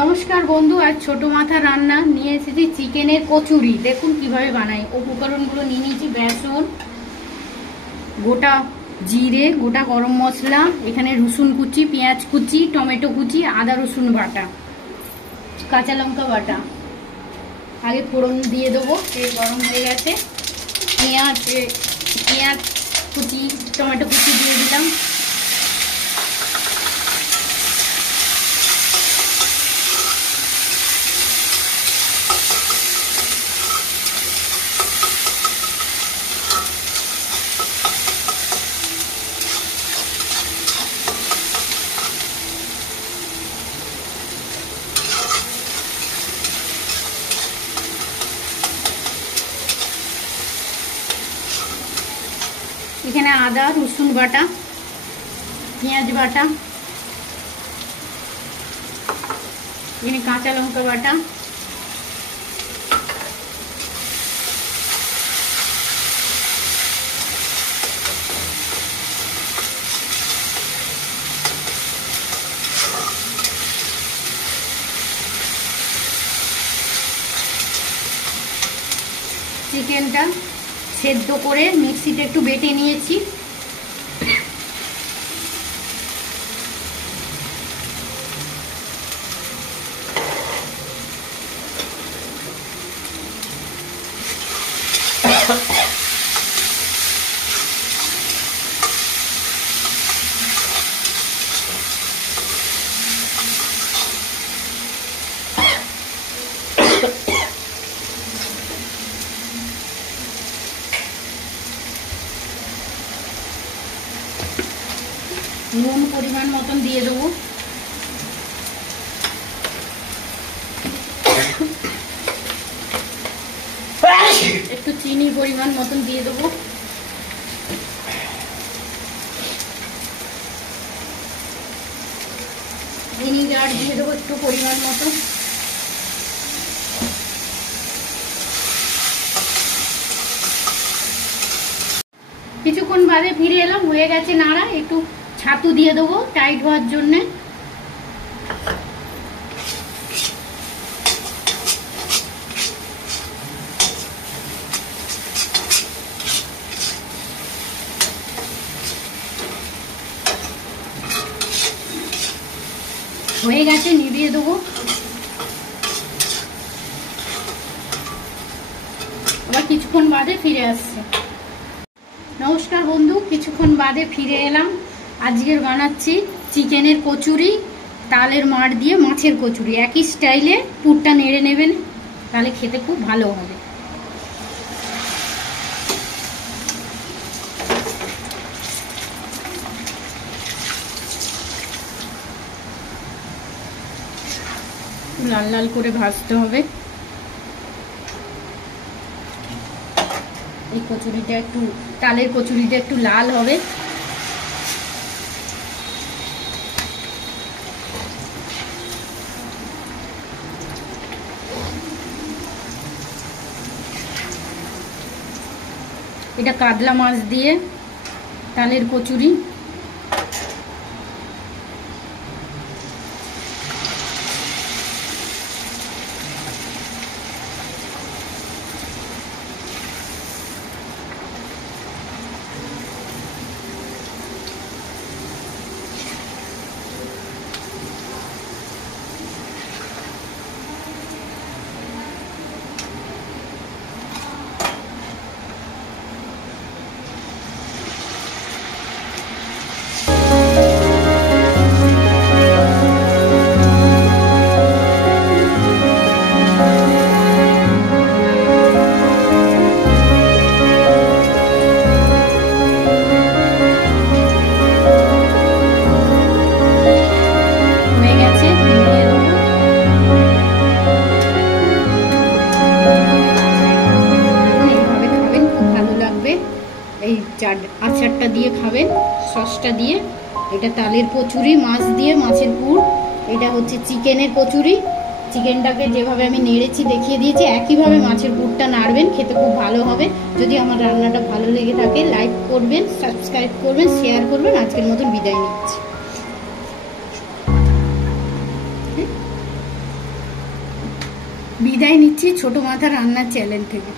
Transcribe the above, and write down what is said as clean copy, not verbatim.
নমস্কার বন্ধু, আজ ছোট মাথা রান্না নিয়ে এসেছি চিকেনের কচুরি। দেখুন কিভাবে বানাই। উপকরণগুলো নিয়ে নিয়েছি বেসন, গোটা জিরে, গোটা গরম মশলা, এখানে রসুন কুচি, পেঁয়াজ কুচি, টমেটো কুচি, আদা রসুন বাটা, কাঁচা লঙ্কা বাটা। আগে ফোড়ন দিয়ে দেবো, তেল গরম হয়ে গেছে। পেঁয়াজ কুচি, টমেটো কুচি দিয়ে দিলাম। এখানে আদা রসুন বাটা, পেঁয়াজ বাটা, এখানে কাঁচা লঙ্কা বাটা, চিকেনটা সেদ্ধ করে মিক্সিতে একটু বেটে নিয়েছি। নুন পরিমাণ মতন দিয়ে দেবো। একটু চিনি পরিমাণ মতন দিয়ে দেবো। ভিনিগার দিয়ে দেবো একটু পরিমাণ মতো। কিছুক্ষণ বাদে ফিরে এলাম, হয়ে গেছে নাড়া। একটু ছাতু দিয়ে দেবো টাইট হওয়ার জন্যে। হয়ে গেছে, নিভিয়ে দেবো। আবার কিছুক্ষণ বাদে ফিরে আসছে। নমস্কার বন্ধু, কিছুক্ষণ বাদে ফিরে এলাম। আজকের বানাচ্ছি চিকেনের কচুরি, তালের মাড় দিয়ে মাছের কচুরি। একই স্টাইলে পুরটা নেড়ে নেবেন, তাহলে খেতে খুব ভালো হবে। লাল লাল করে ভাজতে হবে। এই কচুরিটা একটু, তালের কচুরিটা একটু লাল হবে। এটা কাতলা মাছ দিয়ে তালের কচুরি। এই আচারটা দিয়ে খাবেন, সসটা দিয়ে। এটা তালের কচুরি, মাছ দিয়ে মাছের পুর। এটা হচ্ছে চিকেনের কচুরি। চিকেনটাকে যেভাবে আমি নেড়েছি দেখিয়ে দিয়েছি, একইভাবে মাছের পুরটা নাড়বেন, খেতে খুব ভালো হবে। যদি আমার রান্নাটা ভালো লেগে থাকে লাইক করবেন, সাবস্ক্রাইব করবেন, শেয়ার করবেন। আজকের মতন বিদায় নিচ্ছি। বিদায় নিচ্ছি ছোট মাথা রান্নার চ্যানেল থেকে।